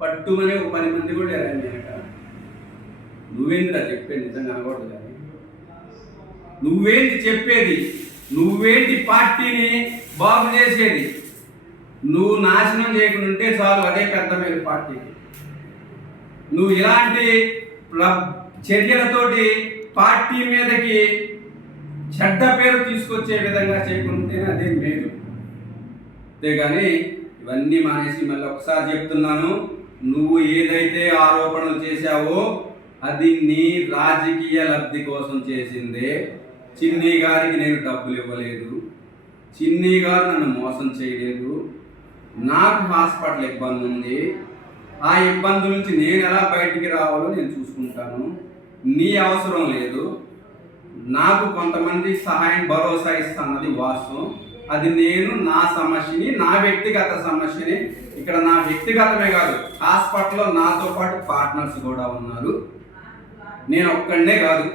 పట్టుమని ఒక 10 మంది కూడా లేరు ఆయన వెనక. నువ్వేంటిరా చెప్పేది? నిజంగా అనకూడదు కానీ నువ్వేంటి చెప్పేది? నువ్వేంటి పార్టీని బాగు చేసేది? నువ్వు నాశనం చేయకుండా ఉంటే చాలు, అదే పెద్ద మేలు పార్టీకి. నువ్వు ఇలాంటి చర్యలతోటి పార్టీ మీదకి చెడ్డ పేరు తీసుకొచ్చే విధంగా చేయకుంటే అదే మేలు. అంతేగాని ఇవన్నీ మానేసి మళ్ళీ ఒకసారి చెప్తున్నాను, నువ్వు ఏదైతే ఆరోపణలు చేశావో అది నీ రాజకీయ లబ్ధి కోసం చేసిందే. చిన్ని గారికి నేను డబ్బులు ఇవ్వలేదు, చిన్ని గారు నన్ను మోసం చేయలేదు. నాకు హాస్పిటల్ ఇబ్బంది ఉంది, ఆ ఇబ్బంది నుంచి నేను ఎలా బయటికి రావాలో నేను చూసుకుంటాను. నీ అవసరం లేదు. నాకు కొంతమంది సహాయం భరోసా ఇస్తానది వాస్తవం. అది నేను నా సమస్యని, నా వ్యక్తిగత సమస్యని, ఇక్కడ నా వ్యక్తిగతమే కాదు, హాస్పిటల్లో నాతో పాటు పార్ట్నర్స్ కూడా ఉన్నారు. నేను ఒక్కడే కాదు,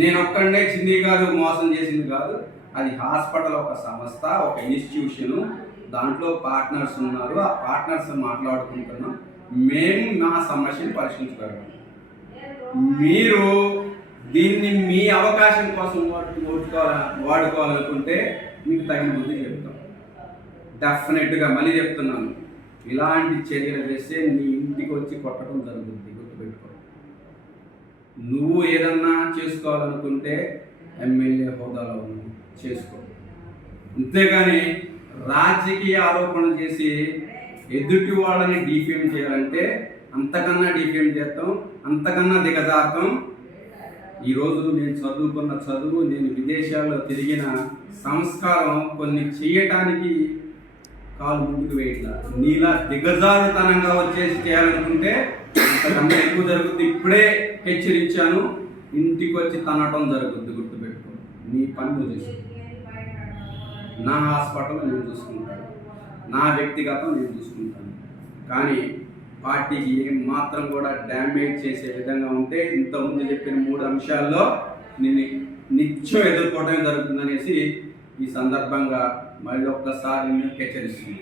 నేను ఒక్కడే చిన్ని గారు మోసం చేసింది కాదు. అది హాస్పిటల్ ఒక సంస్థ, ఒక ఇన్స్టిట్యూషను, దాంట్లో పార్ట్నర్స్ ఉన్నారు. ఆ పార్ట్నర్స్ మాట్లాడుకుంటున్నాం. మేము నా సమస్యను పరిష్కరించగలం. మీరు దీన్ని మీ అవకాశం కోసం వాడుకోవాలనుకుంటే మీకు తగిన బుద్ధి చెప్తాం. డెఫినెట్గా మళ్ళీ చెప్తున్నాను, ఇలాంటి చర్యలు చేస్తే నీ ఇంటికి వచ్చి కొట్టడం జరుగుతుంది, గుర్తుపెట్టుకో. నువ్వు ఏదన్నా చేసుకోవాలనుకుంటే ఎమ్మెల్యే హోదాలో చేసుకో, అంతేగాని రాజకీయ ఆరోపణలు చేసి ఎదుటి వాళ్ళని డిఫేమ్ చేయాలంటే అంతకన్నా డిఫేమ్ చేస్తాం, అంతకన్నా దిగజారుతాం. ఈరోజు నేను చదువుకున్న చదువు, నేను విదేశాల్లో తిరిగిన సంస్కారం కొన్ని చేయటానికి కాలు ముందుకు వేయట్లా. నీలా దిగజారుతనంగా వచ్చేసి చేయాలనుకుంటే అంతకన్నా ఎక్కువ జరుగుతుంది. ఇప్పుడే హెచ్చరించాను, ఇంటికి వచ్చి తనటం జరుగుద్ది, గుర్తుపెట్టుకో. నీ పని నువ్వు చేసుకో. నా హాస్పిటల్ నేను చూసుకుంటాను, నా వ్యక్తిగతం నేను చూసుకుంటాను. కానీ పార్టీకి ఏం మాత్రం కూడా డ్యామేజ్ చేసే విధంగా ఉంటే ఇంతకుముందు చెప్పిన 3 అంశాల్లో నిన్ను నిత్యం ఎదుర్కోవడం జరుగుతుందనేసి ఈ సందర్భంగా మళ్ళీ ఒక్కసారి హెచ్చరిస్తుంది.